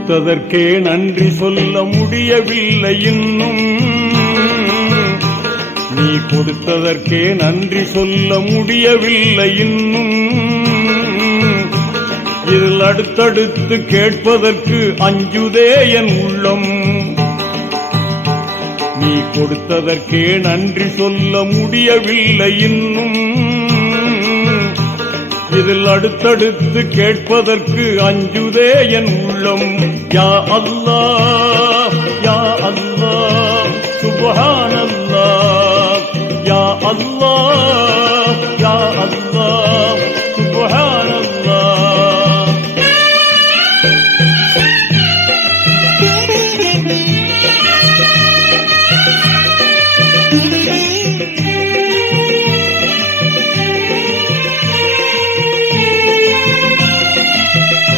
கொடுத்ததற்கே நன்றி சொல்ல முடியவில்லை இன்னும். நீ கொடுத்ததற்கே நன்றி சொல்ல முடியவில்லை இன்னும். இதில் அடுத்தடுத்து கேட்பதற்கு அஞ்சுதே என் உள்ளம். நீ கொடுத்ததற்கே நன்றி சொல்ல முடியவில்லை இன்னும். இதில் அடுத்தடுத்து கேட்பதற்கு அஞ்சுதே என் உள்ளம். யா அல்லாஹ் யா அல்லாஹ் சுப்ஹான